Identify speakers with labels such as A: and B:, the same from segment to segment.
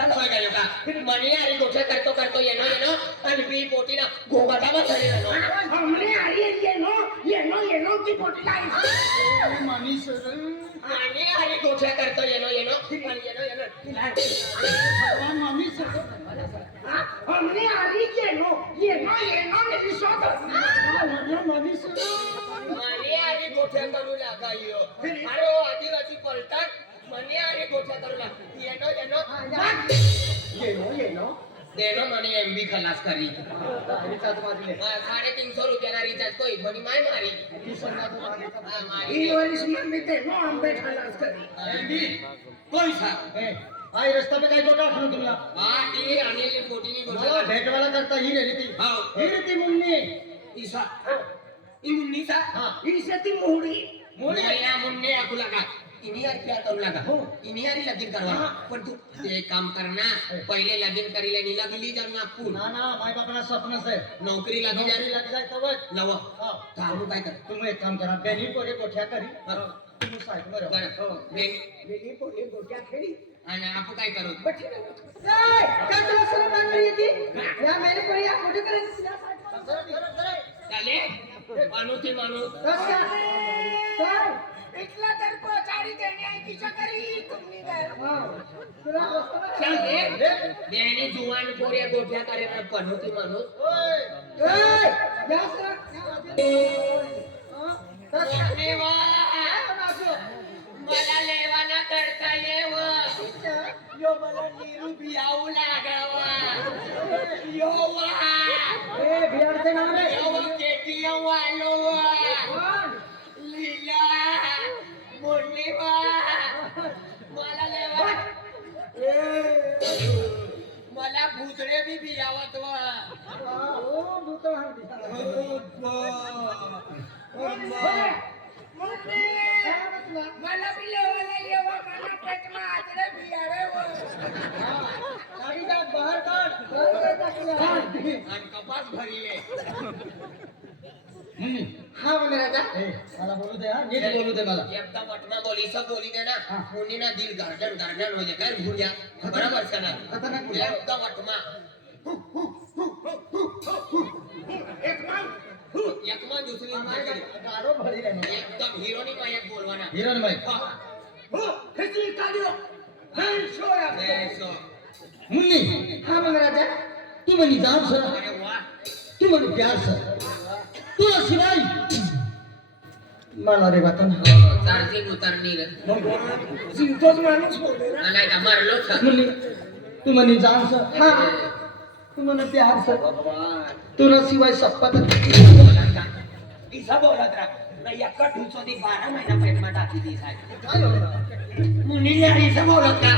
A: કરવા ગયો કા? ફિર મને આરી ગોઠે કરતો કરતો એનો
B: એનો અને બી પોટીના ગોગટામાં ચડી રહ્યો હમને આરી એનો એનો એનો કી પોટીના
C: મની સર
A: મને આરી ગોઠે કરતો એનો એનો અને એનો એનો
C: મમ્મી સર
B: હમને આરી એનો એનો એનો ને વિશ્વાસ
C: ભગવાન મમ્મી સર
A: મને આરી ગોઠે કરું લાગાયો અરે આદિવાસી પલટન મને આરી ગોઠે કરું લાગ્યો येणं येणं येणं येणं देणं म्हणे एम
C: बी खलास करी
A: रिचार्ज
B: मारले
A: साडे
B: तीन सौ रुपयाला रिचार्ज कोई म्हणे
A: माय मारी कोई
C: सा आई रस्ता पे काय बोटा असलो तुला
A: हा ती आणि
C: कोटीनी
A: बोटा
C: भेटवाला करता ही रेली ती ही रे ती मुन्नी
A: ईसा
C: ही
B: मुन्नी सा
A: हा ईसा ती मोहडी मोहडी मुन्नी इनियर क्या करू लागा?
C: हो.
A: इनियारी लगीन करवा. पण तू एक काम कर ना. हो. पहिले लगीन करील आणि लागली जा नागपूर
C: ना ना माय बापाला स्वप्नच आहे
A: नोकरी लागली
C: नोकरी लग जाय तव
A: लव. काम काय कर?
C: तुम्ही एक काम करा. बेली पोरे गोठ्या करी. तुम्ही साहेब
A: बरोबर
C: हो.
B: बेली पोरे गोठ्या खेळी
A: आणि आपण काय करू?
B: बठी जाय का तुला सर्व या मेले पोरे या कुठे करायचं
A: चालेल माणूस ते माणूस
B: तुला
A: चालते बेनी जुवान पोऱ्या गोठ्या करेना पनोती माणूस लेवा मला लेवाना करता येव यो मला निरू बियाऊ लागावा यो वा यो वा केटीएम वालो वा लीला मुरली वा मला मला भुतडे बी बियावत वा
B: मला बी लेवाला येवा मला पेटमा आजरे बियारे
A: आणि कपास भरिले
C: मुन्नी
B: हा म्हणे राजा
C: ए मला बोलू दे हा नीट बोलू दे मला
A: एकदा पटना बोली सब बोली दे ना मुन्नी ना दिल गार्डन गार्डन हो जाए काय भूलिया बराबर से ना
C: खतरनाक बोली.
A: एकदा वटमा
B: एक मान
A: एकमा दुसरी माय
C: गाडो भरी रे
A: एकदम हिरोनी मायक बोलवाना
C: हिरण बाई
A: हा,
B: हो खेची काढियो नाही सोया
A: ऐसो.
C: मुन्नी
B: हा म्हणे राजा
C: तू म्हणी जाम सर
A: अरे वा
C: तू म्हणी प्यार सर तू शिवाय मला रे वाटण
A: हो, चालते उतरणी रे.
B: जिंतोच माणूस
C: तू म्हणे जाऊ सर. तू म्हणे प्यार सर तुला शिवाय सप्पा तर
A: दिसा बोलत राहा. ఎక్కడ కూర్చోది భారమైన పెట్టమాట मुन्नी अरे बोलत का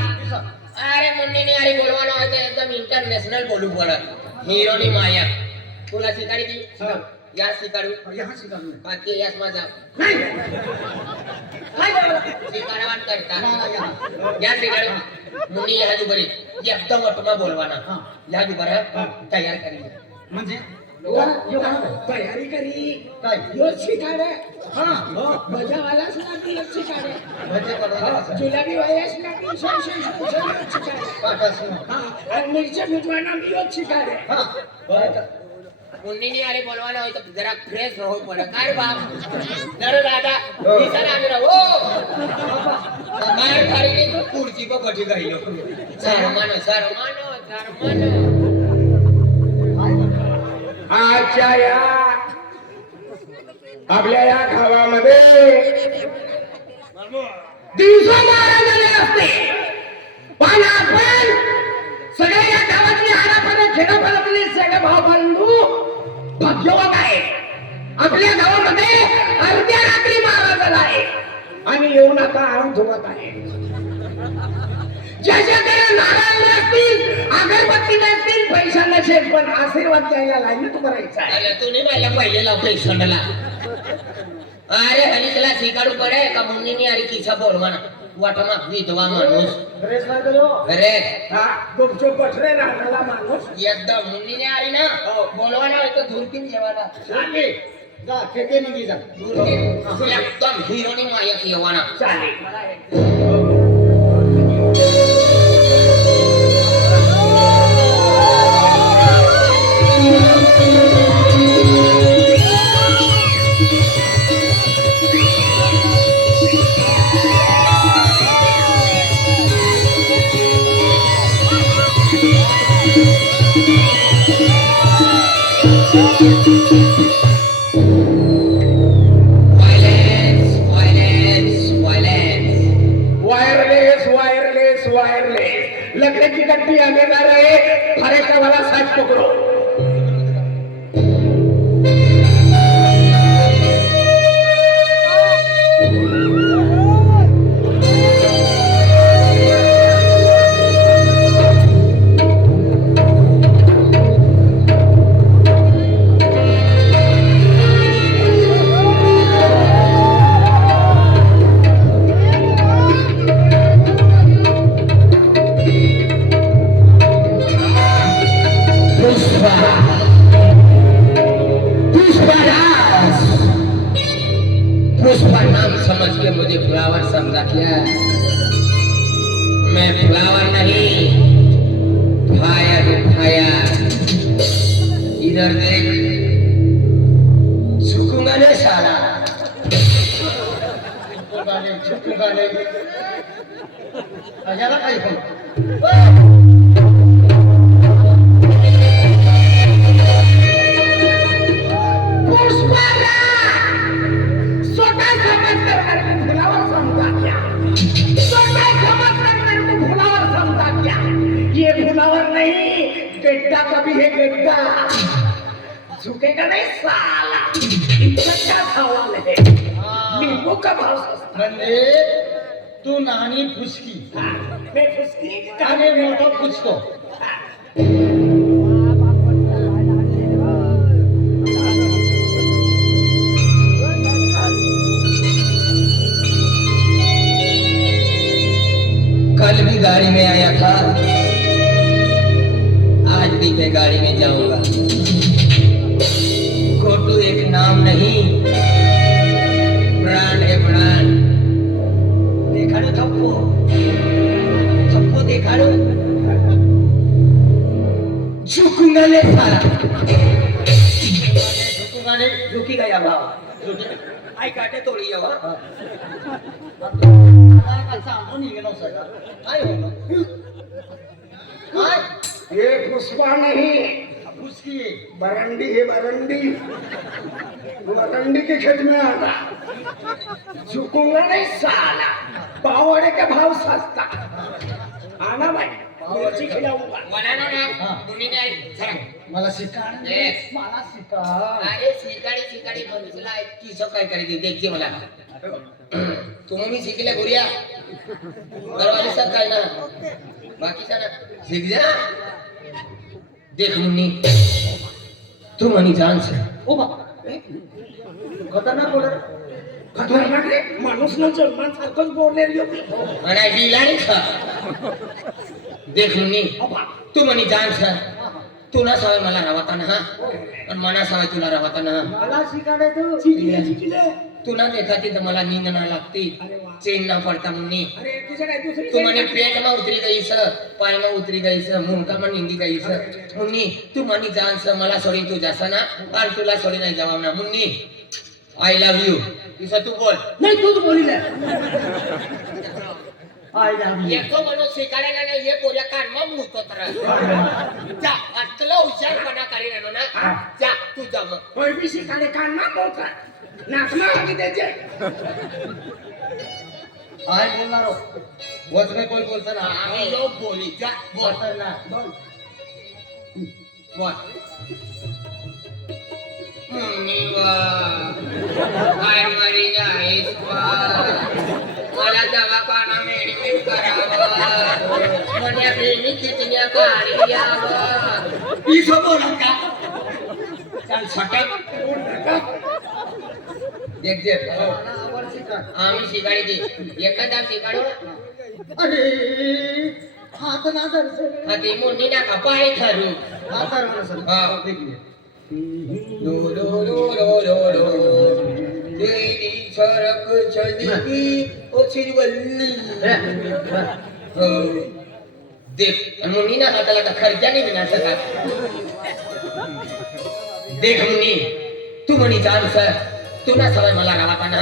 A: अरे मुन्नी अरे बोलवाना होता. एकदम इंटरनॅशनल बोलू बोलत हिरोनी माया. तुला शिकायची शिकाडी ती या शिकाडू
C: यहाँ शिकारू
A: बाकी यास माझा.
B: नाही. काय बोला
A: शिकारावान करता.
C: ना यहाँ
A: या. शिकाडू मुनी या जू बरी एकदम वटमा बोलवाना.
C: हा.
A: या जू बरं तयार करी
C: म्हणजे?
B: यो तयारी करी.
C: काय?
B: यो शिकाडे
C: हा.
B: हो. लागली शिकाडे
C: म्हणजे
B: जुलाबी वयास लागली शिकाडे हा. आणि मिरच्या भिजवाना मी यो शिकाडे
C: हा. बरं.
A: मुन्नीने अरे बोलवाना હોય તો જરા ફ્રેશ રહો પડે काय બાપ નરો દાદા વિચાર આવી રહો માર ખારી તો ખુરશી પર બધી ગઈ લો શરમાનો શરમાનો શરમાનો
B: आजच्या या आपल्या या गावामध्ये दिवसा मारा आपल्या गावामध्ये अर्ध्या रात्री महाराजाला आहे. आणि येऊन आता आराम झोपत आहे. ज्याच्याकडे नारळ अगरबत्ती नसतील पैसा नसेल पण आशीर्वाद द्यायला लागले तू करायचा
A: तुम्ही मला पहिले लाव अरे हरी तुला पडे का मुंगीनी अरे किसा बोलवाना वाटा मागणी विधवा माणूस. अरे.
B: हा गुपचूप पटरे राहणारा माणूस.
A: एकदा मुंगीने आली ना हो. बोलवाना धुरकीन
C: जेवायला. जा खेटे निघी जा.
A: एकदम हिरोनी माया येवाना.
B: चालेल. समझ के मुझे फ्लावर समझा क्या मैं फ्लावर नहीं. फायर फायर इधर देख. झुकूंगा ना साला
C: गाणे छुपू गाणे याला काही पण.
B: साला। नींबू का भाव
C: म्हणजे तू नानी फुसकी.
B: मैं फुसकी.
C: आणि मोठं फुसको.
B: झुकूंगा ले साला
C: छुपू गाणे
B: झुकी गया भाव. आई काटे तोड़ी है
C: काय सांगून गेलो सगळं काय होणं काय?
B: ये पुष्पा नहीं.
C: फुसकी
B: बरंडी है बरंडी. बरंडी के खेत में आना झुकूंगा नहीं साला. पावड़े के भाव सस्ता आना भाई मिर्ची
A: ना
C: हा.
A: सरक.
C: मला. मला शिका
A: अरे शिकाडी शिकाडी मनुष्यला किसो काय करायचे देखते मला. तुम्ही शिकले गुरिया. सब काय ना बाकीचा ना शिक जा. देख मुन्नी. तू मनी जान से
C: ओ बाबा खतरनाक बोलत
B: खतरनाक रे. माणूस न जन्मान सारखंच बोललेली होती.
A: आणि बिलाडी खा. देख मुन्नी तू मनी जान से तू ना सवय मला रावताना हा आणि मना सवय तुला रावताना.
C: मला तू
A: ना देखाती तर मला नींद ना लागती. चेन ना पडता
B: दुसरी
A: तू म्हणे पेट में उतरी गई स पाय में उतरी गई स मुंडका में निंदी गई स मुन्नी तू म्हणी जान स मला सोडी तू जासा ना आणि तुला सोडी नाही जावा ना मुन्नी आय लव्ह यू असं तू बोल.
B: नाही तूच बोलिले.
A: येतो म्हणून शिकायला नाही ये पोऱ्या कानमा मुहतो तर. जा आतला हुशारपणा करी राहिलो ना जा तू जा मग.
B: कोई भी शिकाले कान ना बोलता नाक में आगी देते
C: आय बोलणार हो. वच में कोई बोलता ना?
A: आम्ही लोक बोली. जा बोल.
C: खतरनाक
B: बोल.
A: बोल. मुन्नी वा काय मरी जाईस वा मला दवाखाना मेडिकल करावं म्हण्या बेनी कितन्या काढी यावं
B: इसो बोलत का
A: चल सटक देख देख
C: मला आवड शिका
A: आम्ही शिकाडी दे एखादा शिकाडू
C: अरे हात ना धरसे
A: हा ते मुन्नी ना कपाळी खरू
C: हात धर मला सर
A: हा.
C: देखले
A: लो देख मुन्नी ना हाताला का खर्चा नहीं बिना सका देख मुन्नी तू म्हणी जाण सर तू ना सवय मला राहता ना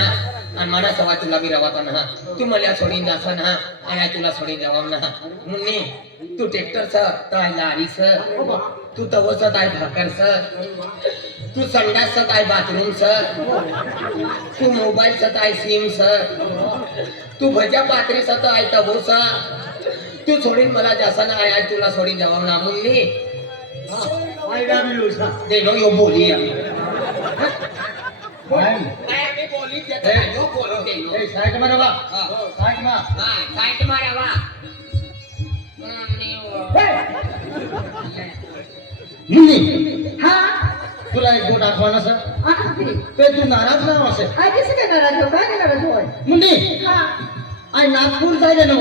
A: आणि मला सवय तुला बी राहता ना तू मला सोडीन जासा ना आणि तुला सोडीन जावा ना मुन्नी तू ट्रॅक्टर स ताय लारी स तू तवसत ताय भाकर स तू संडास स आहे बाथरूम स तू मोबाईल स ताय सिम स तू भजा पात्री स आहे तबो सर तू सोडीन मला जासा ना आय तुला सोडीन जावा ना मुन्नी
C: आय लव्ह यू सा
A: दे नो यो बोली
C: काय
A: काय मी बोली
C: ए,
A: यो बोलो दे नो
C: ए साईड मा रवा
A: हा.
C: साईड मा
A: हा काय मारा वा मुन्नी वा.
C: मुन्नी
B: हा
C: तुला एक गोट आठवण सर
B: आता किती
C: ते तू नाराज ना असे
B: आई कसं काय करायचं काय करायचं होय
C: मुन्नी
B: हा
C: आय नागपूर जायला नव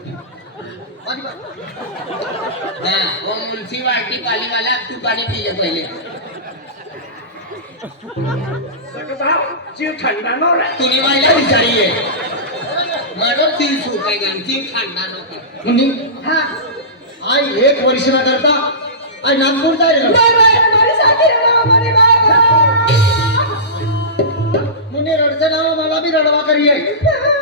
A: हा वो म्युन्सिपाल्टी पालीवाला तू पाणी पिले पहिले. तुम्ही माझ्या विचारी आहे म्हणून ती सूट आहे का ती खांदा नको
C: मुन्नी आई एक वर्ष ना करता आई नागपूर जायला मुन्नी रडचं नाव मला बी रडवा करी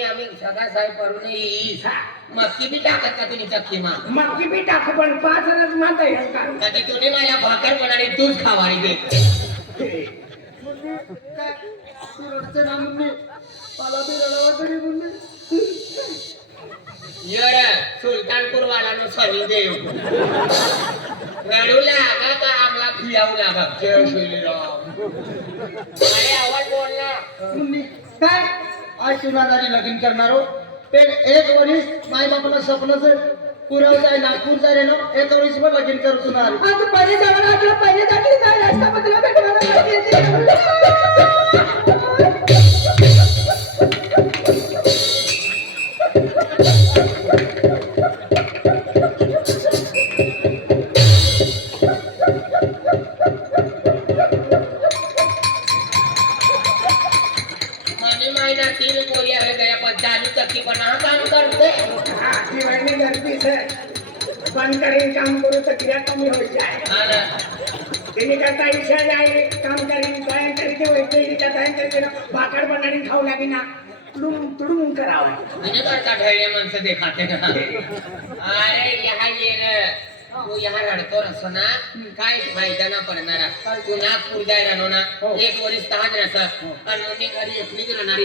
A: आम्ही सगळा साहेब करून येईस मक्की बी टाकत का तुम्ही चक्की मा?
B: ती बी टाकू पण पाच रस माता
A: तुम्ही माझ्या भाकर बनाने तूच खावारी दे
C: तू रडचं ना मुन्नी मला बी रडवा करी मुन्नी
A: यर सुलतानपूर वाला सरी देव. रडू लागा का आम्हाला फियावू लागा? जय श्रीराम. अरे आवाज बोलला
C: मुन्नी काय आज चुनादारी लगीन करणार हो? एक वरीस माय बापाला स्वप्नच पुराव जाय नागपूर जाय रे नो. एक वरीस पण लगीन कर चुनार
B: आज पहिले जेवण आपलं पहिले जाती जाय रस्ता बदला
A: मनी तीन कोरी आहे गया पण हा काम करते.
B: बंद करेन काम करू तर क्रिया कमी जाय.
A: हा ना.
B: तिने करता इच्छा जाय काम करीन काय करीते वैद्य काय करीते भाकर बनाडी खाऊ लागे ना. तुडून तुडून करावं.
A: मुझे करता ठहरे मन से दिखाते ना अरे यहाँ ये न तू यहाँ रडतो रसो ना काय फायदा ना पडणार? तू नागपूर जाय राहतो ना. एक वरीस तहान रस. आणि मुन्नी घरी एकलीच राहणारी